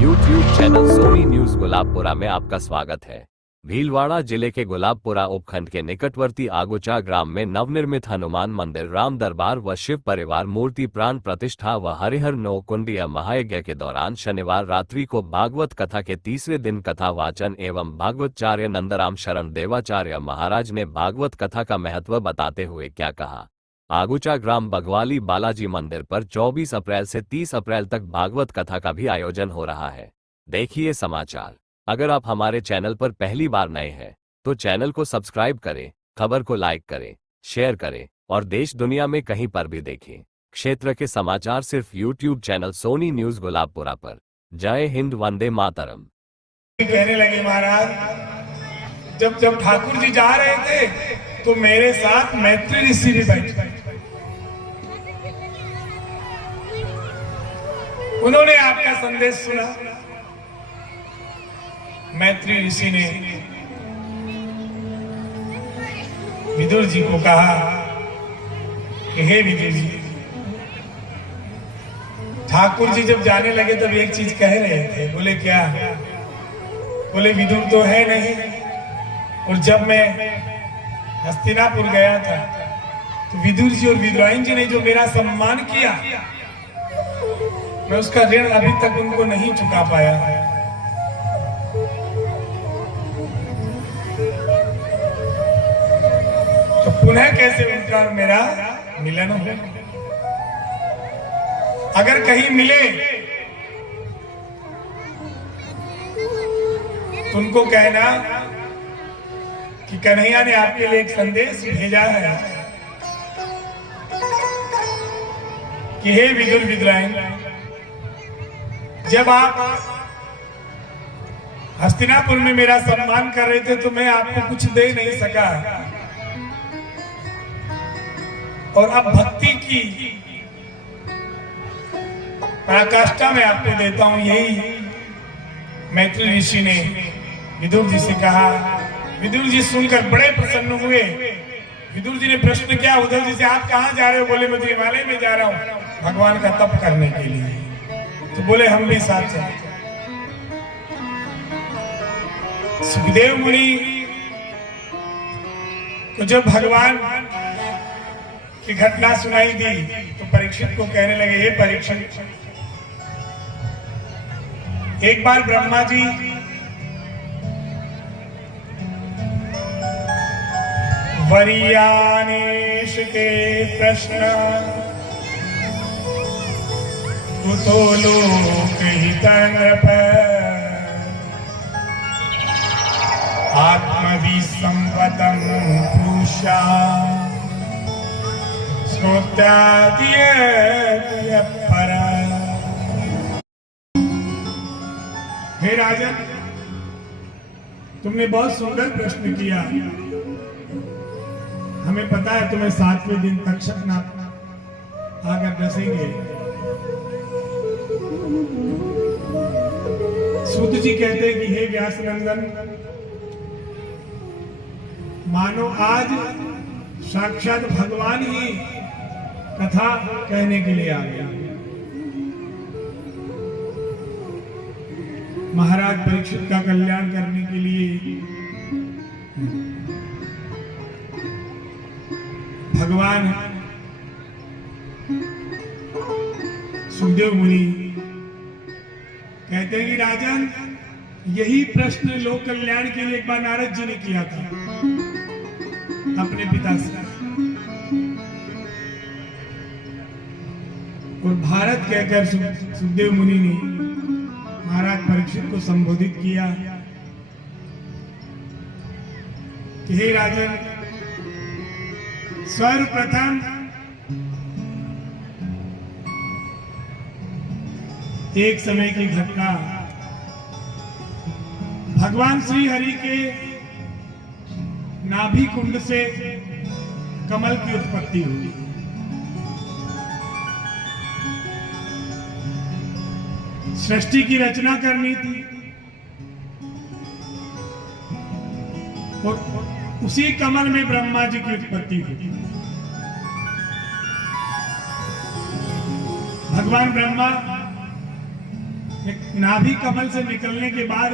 YouTube channel Soni news Gulabpura में आपका स्वागत है। भीलवाड़ा जिले के गुलाबपुरा उपखंड के निकटवर्ती आगुचा ग्राम में नवनिर्मित हनुमान मंदिर, राम दरबार व शिव परिवार मूर्ति प्राण प्रतिष्ठा व हरिहर नौकुंडीय महायज्ञ के दौरान शनिवार रात्रि को भागवत कथा के तीसरे दिन कथा वाचन एवं भागवताचार्य नंदराम शरण देवाचार्य महाराज ने भागवत कथा का महत्व बताते हुए क्या कहा। आगुचा ग्राम बघवाली बालाजी मंदिर पर 24 अप्रैल से 30 अप्रैल तक भागवत कथा का भी आयोजन हो रहा है। देखिए समाचार। अगर आप हमारे चैनल पर पहली बार नए हैं तो चैनल को सब्सक्राइब करें, खबर को लाइक करें, शेयर करें और देश दुनिया में कहीं पर भी देखें। क्षेत्र के समाचार सिर्फ YouTube channel Soni news Gulabpura पर। जय हिंद, वंदे मातरम। कहने लगे महाराज, जब ठाकुर जी जा रहे थे तो मेरे साथ मैत्री ऋषि भी बैठे। उन्होंने आपका संदेश सुना। मैत्री ऋषि ने विदुर जी को कहा कि हे विदुर जी, ठाकुर जी जब जाने लगे तब एक चीज कह रहे थे। बोले क्या? बोले विदुर तो है नहीं, और जब मैं हस्तिनापुर गया था तो विदुर जी और विद्वान जी ने जो मेरा सम्मान किया, मैं उसका ऋण अभी तक उनको नहीं चुका पाया। तो पुनः कैसे उनका और मेरा मिलन हो? अगर कहीं मिले तो उनको कहना कि कन्हैया ने आपके लिए एक संदेश भेजा है कि हे विदुर विद्वान, जब आप हस्तिनापुर में मेरा सम्मान कर रहे थे तो मैं आपको कुछ दे नहीं सका, और अब भक्ति की पराकाष्ठा में आपको देता हूं। यही मैत्री ऋषि ने विदुर जी से कहा। विदुर जी सुनकर बड़े प्रसन्न हुए। विदुर जी ने प्रश्न किया उद्धव जी से, आप कहां जा रहे हो? बोले मैं तो हिमालय में जा रहा हूं भगवान का तप करने के लिए। तो बोले हम भी साथ चलते। सुखदेव मुनि को जब भगवान की घटना सुनाई दी तो परीक्षित को कहने लगे, हे परीक्षित, एक बार ब्रह्मा जी वरियानेश के प्रश्न कुतो लोक हितनृप आत्मविसंवतं पुरुषा श्रोत्यादिय पर। हे राजन, तुमने बहुत सुंदर प्रश्न किया। हमें पता है तुम्हें 7वें दिन तक्षक नाग आकर डसेंगे। सूत जी कहते हैं कि हे व्यास नंदन, मानो आज साक्षात भगवान ही कथा कहने के लिए आ गया। महाराज परीक्षित का कल्याण करने के लिए भगवान सुखदेव मुनि कहते हैं कि राजन, यही प्रश्न लोक कल्याण के लिए एक बार नारद जी ने किया था अपने पिता से, और भारत कहकर सुखदेव मुनि ने महाराज परीक्षित को संबोधित किया कि हे राजन, सर्वप्रथम एक समय की घटना, भगवान श्री हरि के नाभि कुंड से कमल की उत्पत्ति हुई। सृष्टि की रचना करनी थी और उसी कमल में ब्रह्मा जी की उत्पत्ति हुई। भगवान ब्रह्मा नाभि कमल से निकलने के बाद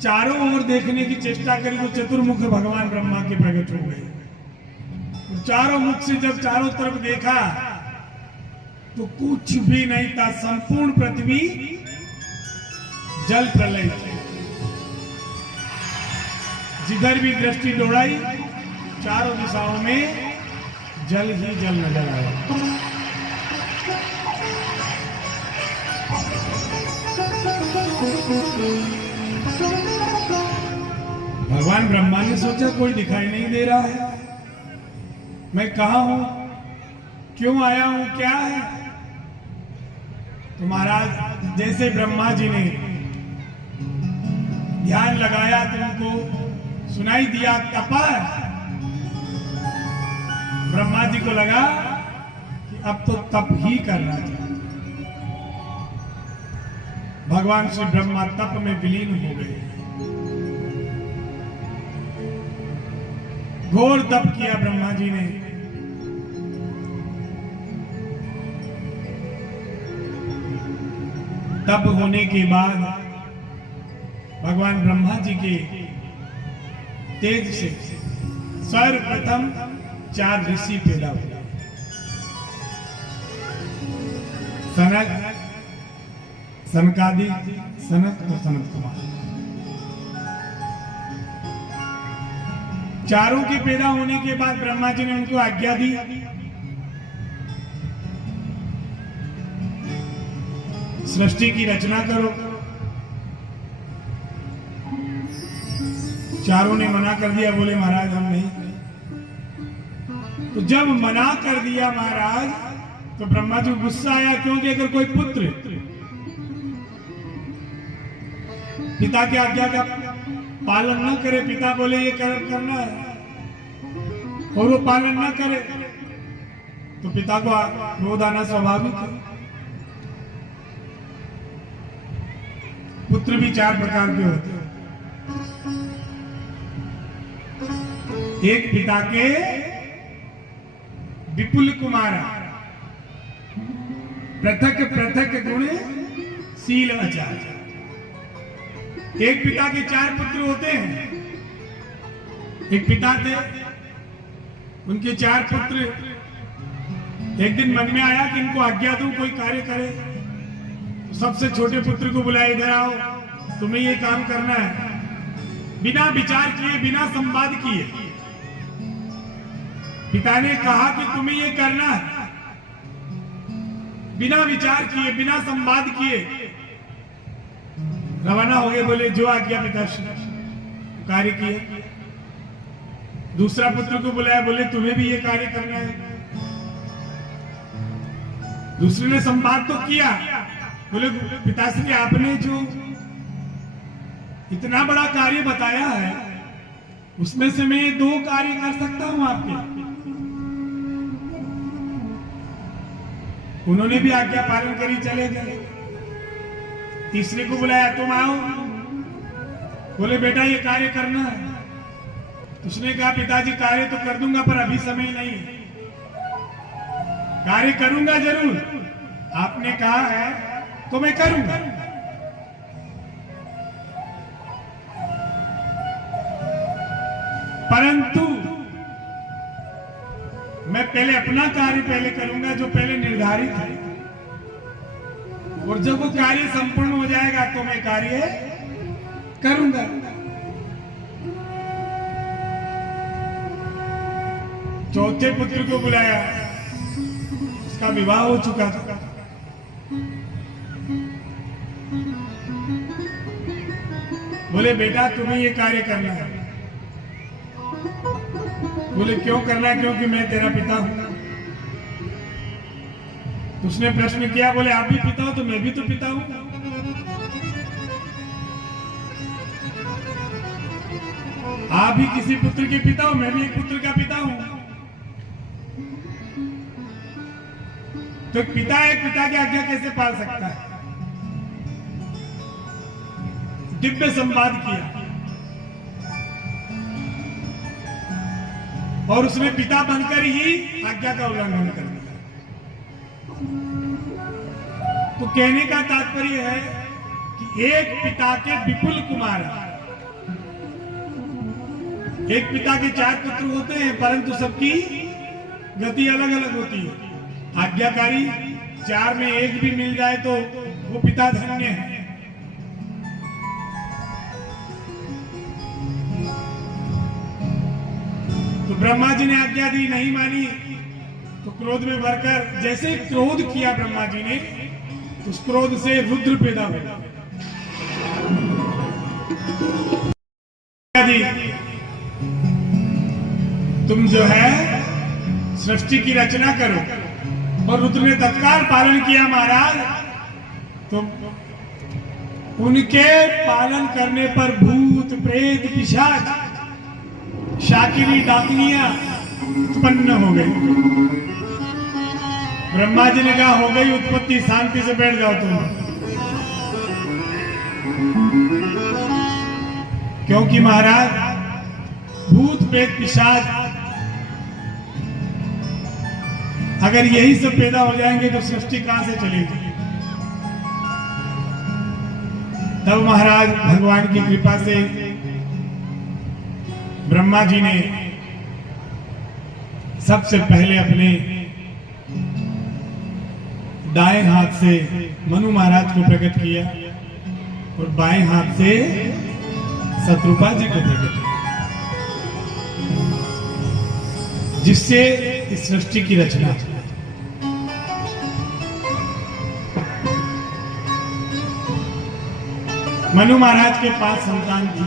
चारों ओर देखने की चेष्टा करी तो चतुर्मुख भगवान ब्रह्मा के प्रकट हो गए। चारों मुख से जब चारों तरफ देखा तो कुछ भी नहीं था, संपूर्ण पृथ्वी जल प्रलय थी। जिधर भी दृष्टि दौड़ाई चारों दिशाओं में जल ही जल नजर आया। भगवान ब्रह्मा ने सोचा कोई दिखाई नहीं दे रहा है, मैं कहां हूं, क्यों आया हूं, क्या है। तो महाराज जैसे ब्रह्मा जी ने ध्यान लगाया तो उनको सुनाई दिया तपा। ब्रह्मा जी को लगा कि अब तो तप ही करना चाहिए। भगवान श्री ब्रह्मा तप में विलीन हो गए, घोर तप किया ब्रह्मा जी ने। तप होने के बाद भगवान ब्रह्मा जी के तेज से सर्वप्रथम 4 ऋषि पैदा हुए। सनक, सनकादि, सनत और सनत कुमार, चारों के पैदा होने के बाद ब्रह्मा जी ने उनको आज्ञा दी सृष्टि की रचना करो। चारों ने मना कर दिया, बोले महाराज हम नहीं। तो जब मना कर दिया महाराज तो ब्रह्मा जी को गुस्सा आया, क्योंकि अगर कोई पुत्र पिता की आज्ञा का पालन न करे, पिता बोले ये कर्म करना है और वो पालन न करे तो पिता को क्रोध आना स्वाभाविक है। पुत्र भी 4 प्रकार के होते हैं। एक पिता के विपुल कुमारा, पृथक पृथक गुण शील आचार। एक पिता के 4 पुत्र होते हैं। एक पिता थे, उनके 4 पुत्र। एक दिन मन में आया कि इनको आज्ञा दूं कोई कार्य करे। तो सबसे छोटे पुत्र को बुलाया, इधर आओ, तुम्हें ये काम करना है। बिना विचार किए, बिना संवाद किए पिता ने कहा कि तुम्हें ये करना है। बिना विचार किए, बिना संवाद किए रवाना हो गए। बोले जो आज्ञा पिताश्री, कार्य किए। दूसरा पुत्र को बुलाया, बोले तुम्हें भी ये कार्य करना है। दूसरे ने संवाद तो किया, बोले पिताश्री आपने जो इतना बड़ा कार्य बताया है उसमें से मैं 2 कार्य कर सकता हूं आपके। उन्होंने भी आज्ञा पालन करी, चले गए। तीसरे को बुलाया, तुम आओ। बोले बेटा ये कार्य करना है। उसने कहा पिताजी कार्य तो कर दूंगा पर अभी समय नहीं, कार्य करूंगा जरूर, आपने कहा है तो मैं करूंगा। परंतु मैं पहले अपना कार्य पहले करूंगा जो पहले निर्धारित है, और जब वो कार्य संपूर्ण हो जाएगा तो मैं कार्य करूंगा। चौथे पुत्र को बुलाया, उसका विवाह हो चुका था। बोले बेटा तुम्हें ये कार्य करना है। बोले क्यों करना है? क्योंकि मैं तेरा पिता हूं। उसने प्रश्न किया, बोले आप भी पिता हो तो मैं भी तो पिता हूं। आप भी किसी पुत्र के पिता हो, मैं भी एक पुत्र का पिता हूं। तो पिता एक पिता की आज्ञा कैसे पाल सकता है? दिव्य संवाद किया और उसने पिता बनकर ही आज्ञा का उल्लंघन कर दिया। तो कहने का तात्पर्य है कि एक पिता के विपुल कुमार, एक पिता के 4 पुत्र होते हैं, परंतु सबकी गति अलग अलग होती है। आज्ञाकारी 4 में 1 भी मिल जाए तो वो पिता धन्य है। तो ब्रह्मा जी ने आज्ञा दी, नहीं मानी, तो क्रोध में भरकर जैसे क्रोध किया ब्रह्मा जी ने, तो उस क्रोध से रुद्र पैदा हुआ। तुम जो है सृष्टि की रचना करो, और रुद्र ने तत्काल पालन किया महाराज। तुम उनके पालन करने पर भूत प्रेत पिशाच शाकिनी डाकिनियां उत्पन्न हो गई। ब्रह्मा जी ने कहा हो गई उत्पत्ति, शांति से बैठ जाओ तुम, क्योंकि महाराज भूत प्रेत पिशाच अगर यही सब पैदा हो जाएंगे तो सृष्टि कहां से चलेगी। तब महाराज भगवान की कृपा से ब्रह्मा जी ने सबसे पहले अपने दाएं हाथ से मनु महाराज को प्रकट किया और बाएं हाथ से शत्रुपा जी को प्रकट किया, जिससे इस सृष्टि की रचना। मनु महाराज के 5 संतान थी।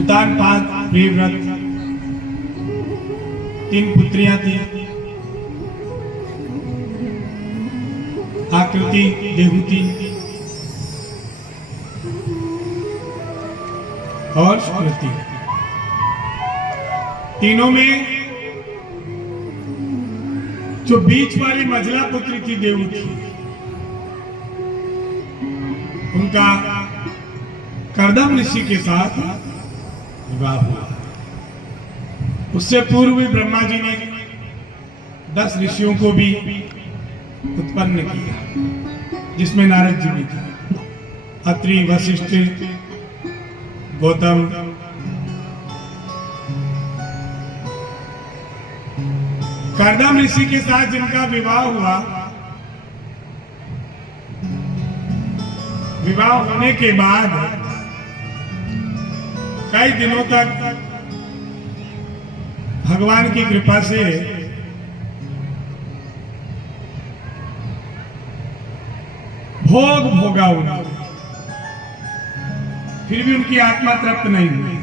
उतानपाद, प्रियव्रत, 3 पुत्रियां थी, आकृति, देहूति और स्मृति। तीनों में जो बीच वाली मझला पुत्री थी देवूति, उनका कर्दम ऋषि के साथ विवाह हुआ। उससे पूर्व भी ब्रह्मा जी ने 10 ऋषियों को भी उत्पन्न किया, जिसमें नारद जी भी थे, अत्रि, वशिष्ठ, गौतम। कर्दम ऋषि के साथ जिनका विवाह हुआ, विवाह होने के बाद कई दिनों तक भगवान की कृपा से भोग भोगा उन्होंने, फिर भी उनकी आत्मा तृप्त नहीं हुई।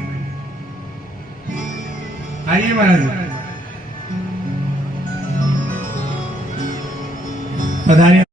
आइए महाराज पधारिए।